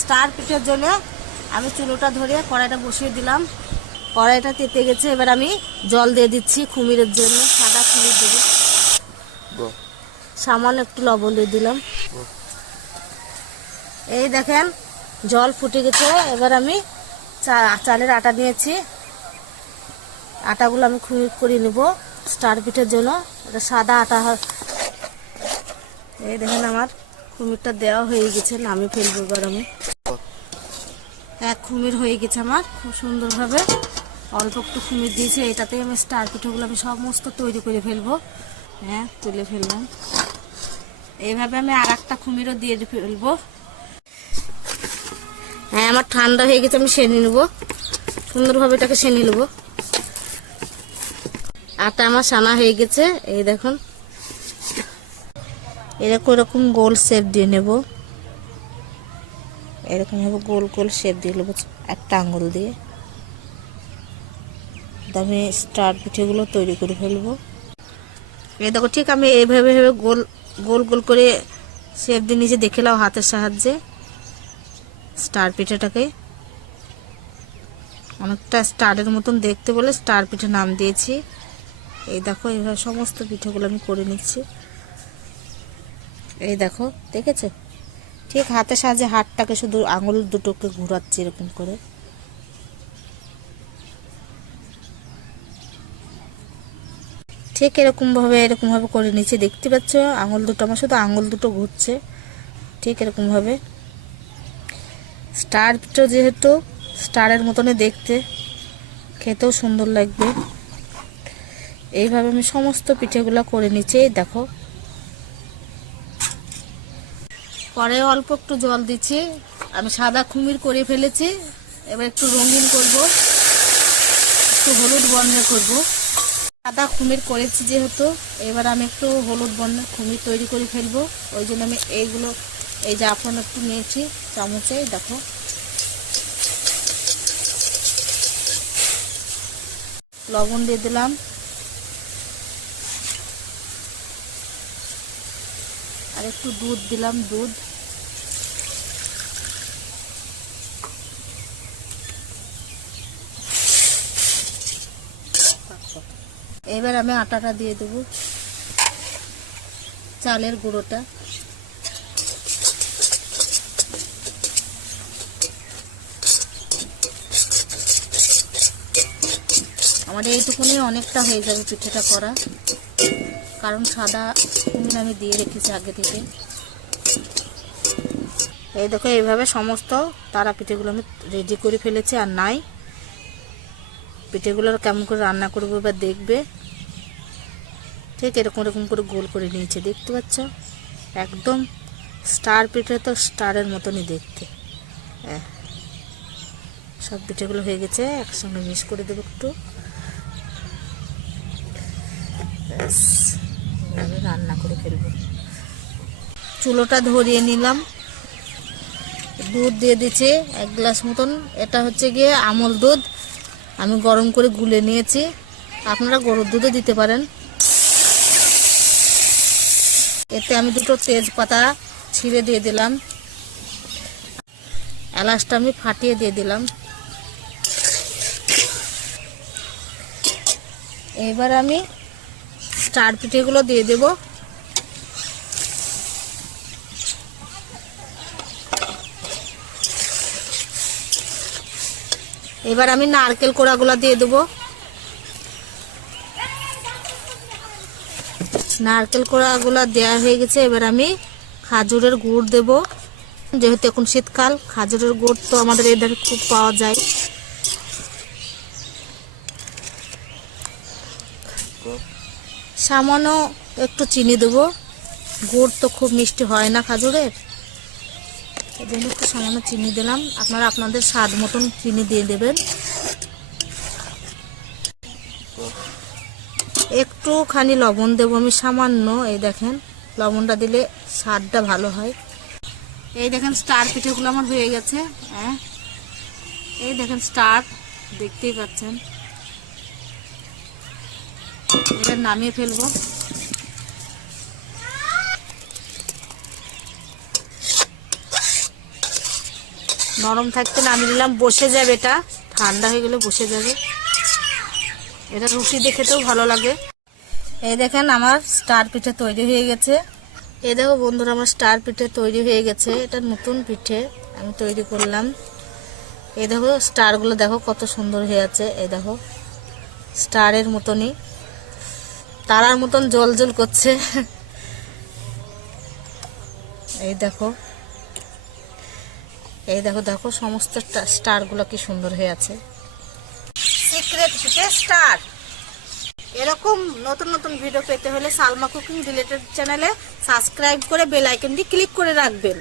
Star পিঠের জন্য আমি চুলোটা ধরে কড়াইটা বসিয়ে দিলাম। কড়াইটা তেতে গেছে, এবার আমি জল দিয়ে দিচ্ছি কুমিরের জন্য। সাদা কুমির দেবো, সামান্য একটু লবণ দিয়ে দিলাম। এই দেখেন জল ফুটে গেছে, এবার আমি চালের আটা নিয়েছি, আটাগুলো আমি কুমির করে নেব স্টার পিঠের জন্য। এটা সাদা আটা। এই দেখেন আমার কুমিরটা দেওয়া হয়ে গেছে, নামিয়ে ফেলবো এবার আমি। এক কুমির হয়ে গেছে আমার খুব সুন্দরভাবে, অল্প একটু কুমির দিয়েছি। এটাতে আমি স্টার পিঠেগুলো আমি সমস্ত তৈরি করে ফেলবো। হ্যাঁ, তুলে ফেললাম। এইভাবে আমি আর একটা কুমিরও দিয়ে ফেলবো। হ্যাঁ, আমার ঠান্ডা হয়ে গেছে, আমি সেনে নেবো সুন্দরভাবে, এটাকে সেনে নেবো। আটা আমার সানা হয়ে গেছে। এই দেখুন এরকম গোল শেপ দিয়ে নেব, এরকম ভাবে গোল গোল শেপ দিয়ে নেবো একটা আঙ্গুল দিয়ে। আমি স্টার পিঠেগুলো তৈরি করে ফেলবো। এই দেখো, ঠিক আমি এইভাবে গোল গোল গোল করে শেপ দিয়ে নিজে দেখে নাও হাতের সাহায্যে। স্টার পিঠেটাকে অনেকটা স্টারের মতন দেখতে বলে স্টার পিঠে নাম দিয়েছি। এই দেখো এইভাবে সমস্ত পিঠেগুলো আমি করে নিচ্ছি। এই দেখো, দেখেছো? ঠিক হাতের সাহায্যে হাতটাকে শুধু আঙুল দুটোকে ঘোরাচ্ছি এরকম করে। ঠিক এরকম ভাবে করে নিচ্ছি, দেখতে পাচ্ছ আঙুল দুটো আমার শুধু আঙুল দুটো ঘুরছে। ঠিক এরকম ভাবে স্টার পিঠে যেহেতু স্টারের মতনই দেখতে, খেতেও সুন্দর লাগবে। এইভাবে আমি সমস্ত পিঠেগুলো করে নিচ্ছি। এই দেখো, পরে অল্প একটু জল দিচ্ছি। আমি সাদা কুমির করে ফেলেছি, এবার একটু রঙিন করব, একটু হলুদ বর্ণের করব। সাদা কুমির করেছি যেহেতু, এবার আমি একটু হলুদ বর্ণের কুমির তৈরি করে ফেলবো। ওই জন্য আমি এইগুলো, এই জাফরান একটু নিয়েছি চামচে, দেখো। লবণ দিয়ে দিলাম, আর একটু দুধ দিলাম, দুধ। এবার আমি আটাটা দিয়ে দেবো, চালের গুঁড়োটা। আমার এইটুকুনি অনেকটা হয়ে যাবে পিঠেটা করা, কারণ সাদা কুমির আমি দিয়ে রেখেছি আগে থেকে। এই দেখো, এইভাবে সমস্ত তারা পিঠেগুলো আমি রেডি করে ফেলেছি। আর নাই পিঠেগুলো কেমন করে রান্না করবো এবার দেখবে। ঠিক এরকম করে গোল করে নিয়েছে, দেখতে পাচ্ছ? একদম স্টার পিঠে তো স্টারের মতনই দেখতে। সব পিঠেগুলো হয়ে গেছে, একসঙ্গে মিক্স করে দেবো একটু। রান্না করে ফেলবো। চুলোটা ধরিয়ে নিলাম, দুধ দিয়ে দিচ্ছি 1 গ্লাস মতন। এটা হচ্ছে গিয়ে আমল দুধ, আমি গরম করে গুলে নিয়েছি। আপনারা গরুর দুধও দিতে পারেন। এতে আমি 2টো তেজপাতা ছিঁড়ে দিয়ে দিলাম, এলাচটা আমি ফাটিয়ে দিয়ে দিলাম। এবার আমি স্টার পিঠেগুলো দিয়ে দেব। এবার আমি নারকেল কোড়াগুলো দিয়ে দেবো। নারকেল কোড়াগুলো দেওয়া হয়ে গেছে। এবার আমি খাজুরের গুড় দেব, যেহেতু এখন শীতকাল, খাজুরের গুড় তো আমাদের এধারে খুব পাওয়া যায়। সামান্য একটু চিনি দেবো, গুড় তো খুব মিষ্টি হয় না খাজুরের, এই জন্য একটু সামান্য চিনি দিলাম। আপনারা আপনাদের স্বাদ মতন চিনি দিয়ে দেবেন। একটুখানি লবণ দেবো আমি সামান্য। এই দেখেন, লবণটা দিলে স্বাদটা ভালো হয়। এই দেখেন স্টার পিঠেগুলো আমার হয়ে গেছে। হ্যাঁ, এই দেখেন স্টার, দেখতেই পাচ্ছেন। এটা নামিয়ে ফেলবো। নরম থাকতে নামিয়ে নিলাম। বসে যাবে, এটা ঠান্ডা হয়ে গেলে বসে যাবে। এটা রুটি দিয়ে খেতেও ভালো লাগে। এই দেখেন আমার স্টার পিঠে তৈরি হয়ে গেছে। এই দেখো বন্ধুরা, আমার স্টার পিঠে তৈরি হয়ে গেছে। এটা নতুন পিঠে আমি তৈরি করলাম। এই দেখো স্টারগুলো দেখো কত সুন্দর হয়ে আছে। এই দেখো স্টারের মতনই, তারার মতন জল জল করছে। এই দেখো, এই দেখো দেখো সমস্ত স্টারগুলো কি সুন্দর হয়ে আছে। সিক্রেট পিঠে স্টার। এরকম নতুন নতুন ভিডিও পেতে হলে সালমা কুকিং রিলেটেড চ্যানেলে সাবস্ক্রাইব করে বেল আইকনটি ক্লিক করে রাখবেন।